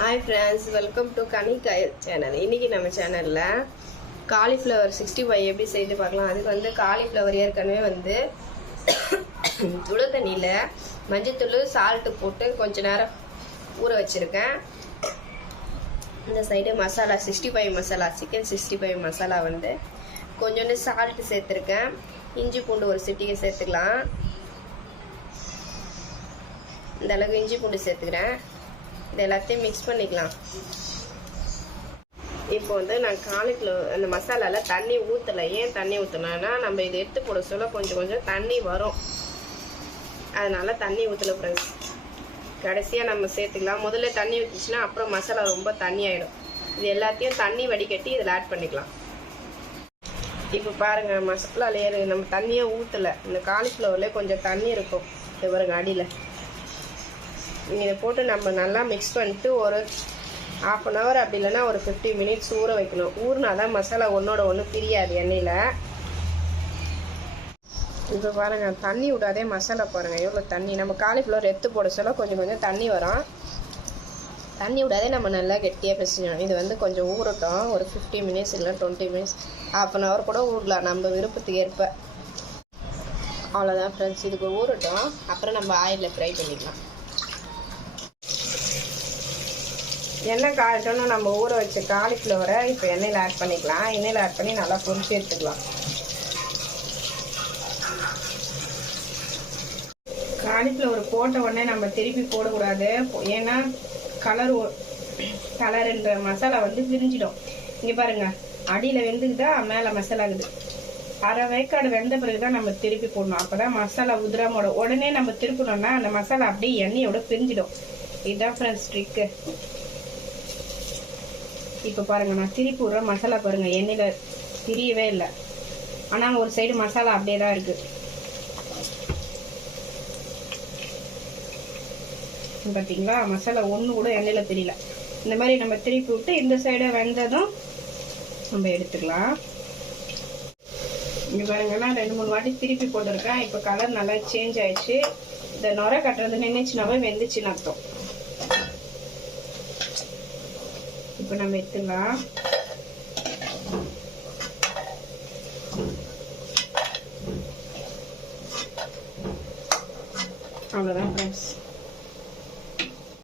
Hi friends, welcome to Kanikayal channel. இன்னைக்கு நம்ம சேனல்ல காலிஃப்ளவர் 65 எப்படி செய்து பார்க்கலாம். அதுக்கு வந்து காலிஃப்ளவர் ஏற்கனவே வந்து சுடு தண்ணியில மஞ்சள் சால்ட் போட்டு கொஞ்ச நேரம் ஊற வச்சிருக்கேன். இந்த சைடு மசாலா 65 மசாலா சிக்கன் 65 மசாலா வந்து கொஞ்சோண்டு சால்ட் சேர்த்துருக்கேன். இஞ்சி பூண்டு ஒரு சிட்டிகை சேர்த்துக்கலாம். இந்த அளவுக்கு இஞ்சி பூண்டு சேர்த்துக்கிறேன். இது எல்லாத்தையும் மிக்ஸ் பண்ணிக்கலாம். இப்போ வந்து நான் காலிஃப்ளவர் அந்த மசாலாவில் தண்ணி ஊற்றலை. ஏன் தண்ணி ஊற்றலைன்னா நம்ம இதை எடுத்து போட சொல்ல கொஞ்சம் தண்ணி வரும், அதனால தண்ணி ஊற்றலை ஃப்ரெண்ட்ஸ். கடைசியாக நம்ம சேர்த்துக்கலாம். முதல்ல தண்ணி ஊற்றிச்சுன்னா அப்புறம் மசாலா ரொம்ப தண்ணி ஆகிடும். இது எல்லாத்தையும் தண்ணி வடிகட்டி இதில் ஆட் பண்ணிக்கலாம். இப்போ பாருங்கள், மசாலாலேயே நம்ம தண்ணியே ஊற்றலை. இந்த காலிஃப்ளவர்லேயே கொஞ்சம் தண்ணி இருக்கும். இது பாருங்க அடியில். இதை போட்டு நம்ம நல்லா மிக்ஸ் பண்ணிட்டு ஒரு 1/2 அன் ஹவர் அப்படி இல்லைன்னா ஒரு 50 மினிட்ஸ் ஊற வைக்கணும். ஊறினா தான் மசாலா ஒன்றோட ஒன்று பிரியாது எண்ணெயில். இப்போ பாருங்கள், தண்ணி விடாதே மசாலா பாருங்கள் எவ்வளோ தண்ணி. நம்ம காலிஃப்ளவர் எடுத்து போட சொல்ல கொஞ்சம் தண்ணி வரும். தண்ணி விடாதே நம்ம நல்லா கெட்டியாக பிசைஞ்சணும். இது வந்து கொஞ்சம் ஊறட்டும். ஒரு 50 மினிட்ஸ் இல்லை 20 மினிட்ஸ் 1/2 அன் ஹவர் கூட ஊறலாம் நம்ம விருப்பத்துக்கு ஏற்ப. அவ்வளோதான் ஃப்ரெண்ட்ஸ், இதுக்கு ஊறட்டும். அப்புறம் நம்ம ஆயிலில் ஃப்ரை பண்ணிக்கலாம். எண்ணெய் காய்ச்சோன்னா நம்ம ஊற வச்ச காலிஃப்ளவரை இப்போ எண்ணெயில் ஆட் பண்ணிக்கலாம். எண்ணெயில் ஆட் பண்ணி நல்லா பொரிச்சு எடுத்துக்கலாம். காலிஃப்ளவர் போட்ட உடனே நம்ம திருப்பி போடக்கூடாது. ஏன்னா கலருன்ற மசாலா வந்து பிரிஞ்சிடும். இங்கே பாருங்கள், அடியில் வெந்துக்குதா மேலே மசாலாக்குது. அரை வேக்காடு வெந்த பிறகு தான் நம்ம திருப்பி போடணும். அப்போ தான் மசாலா உதிராமோட. உடனே நம்ம திருப்பணும்னா அந்த மசாலா அப்படியே எண்ணெயோட பிரிஞ்சிடும். இதுதான் ஃப்ரெண்ட்ஸ் ட்ரிக்கு. இப்போ பாருங்கள், நான் திருப்பி விட்ற மசாலா பாருங்கள் எண்ணெயில் பிரியவே இல்லை. ஆனால் ஒரு சைடு மசாலா அப்படியே தான் இருக்குது. பார்த்தீங்களா, மசாலா ஒன்று கூட எண்ணெயில் பிரியல. இந்த மாதிரி நம்ம திருப்பி விட்டு இந்த சைடை வெந்ததும் நம்ம எடுத்துக்கலாம். இங்கே பாருங்க, நான் 2-3 வாட்டி திருப்பி போட்டிருக்கேன். இப்போ கலர் நல்லா சேஞ்ச் ஆயிடுச்சு. இந்த நுரை கட்டுறது நின்றுச்சுனாவே வெந்துச்சுன்னு அர்த்தம். இப்போ நம்ம எடுத்துக்கலாம். அவ்வளோதான் ஃப்ரெண்ட்ஸ்.